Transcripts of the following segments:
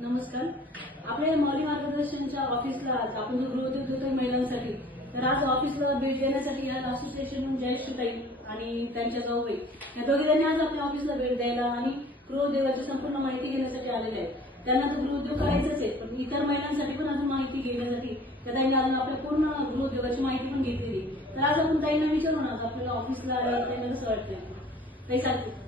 नमस्कार. आपल्या मौली मार्गदर्शनच्या ऑफिसला आज आपण जो गृहोद्योग देतोय महिलांसाठी, तर आज ऑफिसला भेट देण्यासाठी या असोसिएशन जयश्रीताई आणि त्यांच्या जाऊबाई या दोघी जणी आज आपल्या ऑफिसला भेट द्यायला आणि गृहोद्योगाची संपूर्ण माहिती घेण्यासाठी आलेल्या आहेत. त्यांना तर गृहोद्योग करायचंच आहे, पण इतर महिलांसाठी पण अजून माहिती घेण्यासाठी त्या ताईंनी अजून आपल्या पूर्ण गृहोद्योगाची माहिती पण घेतलेली. तर आज आपण ताईंना विचारू ना, आपल्याला ऑफिसला आल्यावर त्यांना कसं वाटतंय काही सांगते.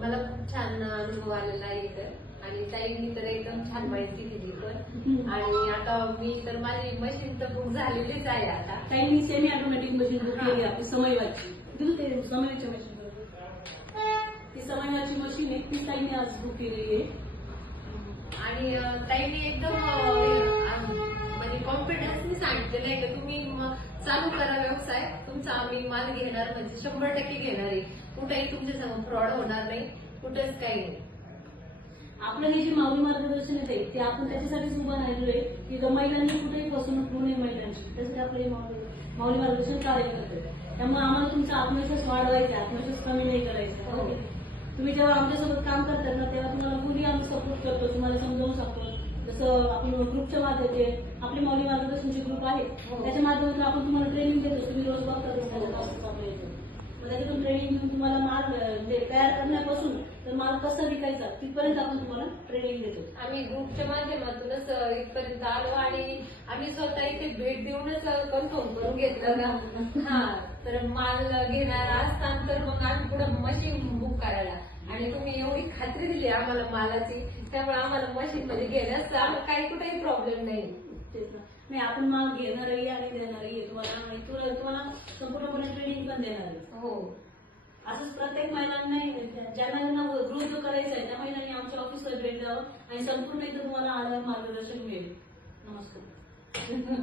मला खूप छान अनुभव आलेला आहे इथं. आणि ताईंनी तर एकदम छान माहिती दिली पण. आणि आता मी तर माझी मशीन तर बुक झालेलीच आहे आता. ताईंनी सेमी ऑटोमॅटिक मशीन बुक केली आपली समयवाची. दिलं ते समयच्या मशीन ती समयवाची मशीन आहे, ती ताईंनी आज बुक केलेली आहे. आणि ताईंनी एकदम म्हणजे कॉन्फिडन्सनी सांगितलेलं आहे की तुम्ही चालू करा व्यवसाय तुमचा, आम्ही माल घेणार म्हणजे 100% घेणार आहे. कुठेही तुमच्या समोर फ्रॉड होणार नाही, कुठेच काही नाही. आपलं हे जे माऊली मार्गदर्शन आहे ते आपण त्याच्यासाठीच उभं राहिलो आहे की महिलांनी कुठेही फसवणूक होऊ नये महिलांची. त्यासाठी आपलं हे माऊली मार्गदर्शन कार्य करतोय. त्यामुळे आम्हाला तुमचा आत्मविश्वास वाढवायचा, आत्मविश्वास कमी नाही करायचा. तुम्ही जेव्हा आमच्यासोबत काम करतात ना, तेव्हा तुम्हाला पूर्वी आम्ही सपोर्ट करतो, तुम्हाला समजावून सांगतो. जसं आपण ग्रुपच्या माध्यमाचे आपली माऊली मार्गदर्शनचे ग्रुप आहे, त्याच्या माध्यमातून आपण तुम्हाला ट्रेनिंग देतो. तुम्ही रोज बघता त्याच्यातून ट्रेनिंग घेऊन तुम्हाला माल म्हणजे तयार करण्यापासून तर माल कसा विकायचा तिथपर्यंत आपण तुम्हाला ट्रेनिंग देतो. आम्ही ग्रुपच्या माध्यमातूनच इथपर्यंत आलो आणि आम्ही स्वतः इथे भेट देऊनच कन्फर्म करून घेतलं ना. हा, तर माल घेणार असताना तर मग आम्ही पुढे मशीन बुक करायला. आणि तुम्ही एवढी खात्री दिली आम्हाला मालाची, त्यामुळे आम्हाला मशीन मध्ये घेण्यास काही कुठेही प्रॉब्लेम नाही. तेच ना. नाही, आपण माल घेणारही आणि देणारही आहे. तुम्हाला संपूर्णपणे ट्रेनिंग पण देणार आहे. हो, असंच प्रत्येक महिलांना ज्यांना गृहोद्योग करायचा आहे त्या महिलांनी आमच्या ऑफिसला भेट द्यावं आणि संपूर्ण इथं तुम्हाला आल्यावर मार्गदर्शन मिळेल. नमस्कार.